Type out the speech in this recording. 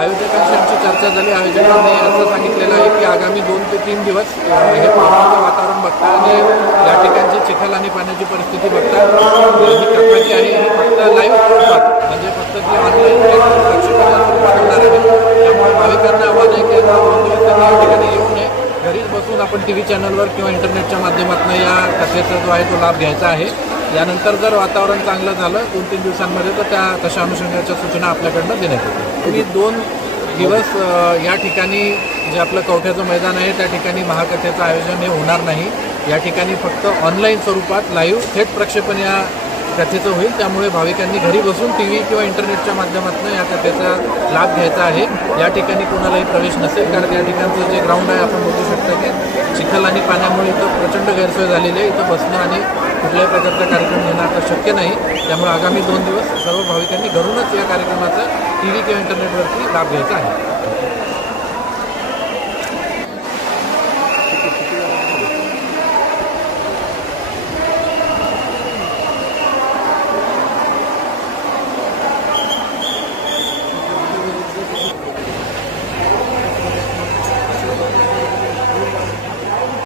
आयोजकांशी आमची चर्चा झाली. आयोजकांनी असं सांगितलेलं आहे की आगामी दोन ते तीन दिवस हे पावसाचं वातावरण बघता आणि या ठिकाणची चिखल आणि पाण्याची परिस्थिती बघता ही कथा जी आहे ही फक्त लाईव्ह स्वरूपात म्हणजे फक्त ती ऑनलाईन प्रक्षेपणाच्या स्वरूपात होणार आहे. त्यामुळे भाविकांना आव्हान आहे की आता दोन दिवस त्यांनी या ठिकाणी येऊ नये. घरीच बसून आपण टी व्ही चॅनलवर किंवा इंटरनेटच्या माध्यमातून या कथेचा जो आहे तो लाभ घ्यायचा आहे. यानंतर जर वातावरण चांगलं झालं दोन तीन दिवसांमध्ये तर त्या तशा अनुषंगाच्या सूचना आपल्याकडनं देण्यात येतील. तुम्ही दोन दिवस या ठिकाणी जे आपलं कवठ्याचं मैदान आहे त्या ठिकाणी महाकथेचं आयोजन हे होणार नाही. या ठिकाणी फक्त ऑनलाईन स्वरूपात लाईव्ह थेट प्रक्षेपण या कथेचं होईल. त्यामुळे भाविकांनी घरी बसून टी व्ही किंवा इंटरनेटच्या माध्यमातून या कथेचा लाभ घ्यायचा आहे. या ठिकाणी कोणालाही प्रवेश नसेल कारण या ठिकाणचं जे ग्राउंड आहे आपण बघू शकतो की चिखल आणि पाण्यामुळे इथं प्रचंड गैरसोय झालेली आहे. इथं बसणं आणि कुठल्याही प्रकारचा कार्यक्रम घेणं आता शक्य नाही. त्यामुळे आगामी दोन दिवस सर्व भाविकांनी घरूनच या कार्यक्रमाचा टी व्ही किंवा इंटरनेटवरती लाभ घ्यायचा आहे.